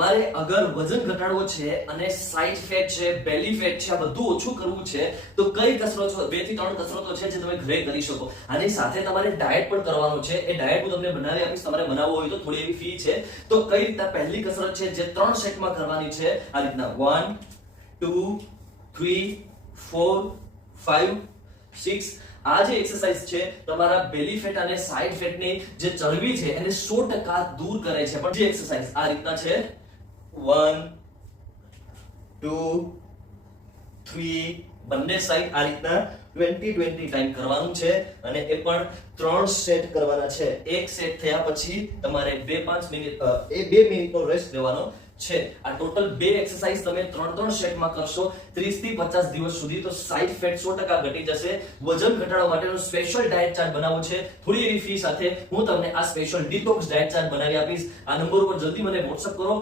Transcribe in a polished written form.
તમારે અગર વજન ઘટાડવો છે અને સાઇડ ફેટ છે, બેલી ફેટ છે, આ બધું ઓછું કરવું છે તો કઈ કસરતો, 2 થી 3 કસરતો છે જે તમે ઘરે કરી શકો. આની સાથે તમારે ડાયટ પણ કરવાનો છે. એ ડાયટ હું તમને બનાવી આપીશ. તમારે બનાવવો હોય તો થોડી એવી ફી છે. તો કઈ રીતના પહેલી કસરત છે જે 3 સેટમાં કરવાની છે. આ રીતના 1 2 3 4 5 6. આ જે એક્સરસાઇઝ છે તમારા બેલી ફેટ અને સાઇડ ફેટની જે ચરબી છે એને 100% દૂર કરે છે. પણ જે એક્સરસાઇઝ આ રીતના છે 1 2 3 બંને સાઈડ આ રીતના 20 ટાઈમ કરવાનું છે અને એ પણ 3 સેટ કરવાના છે. એક સેટ થયા પછી તમારે 2 મિનિટનો રેસ્ટ લેવાનો છે. આ ટોટલ 2 એક્સરસાઇઝ તમે 3 સેટમાં કરશો 30 થી 50 દિવસ સુધી તો સાઇડ ફેટ 100% ઘટી જશે. વજન ઘટાડવા માટેનો સ્પેશિયલ ડાયટ ચાર્ટ બનાવવો છે થોડી એવી ફી સાથે. હું તમને આ સ્પેશિયલ ડિટોક્સ ડાયટ ચાર્ટ બનાવી આપીશ. આ નંબર ઉપર જલ્દી મને WhatsApp કરો.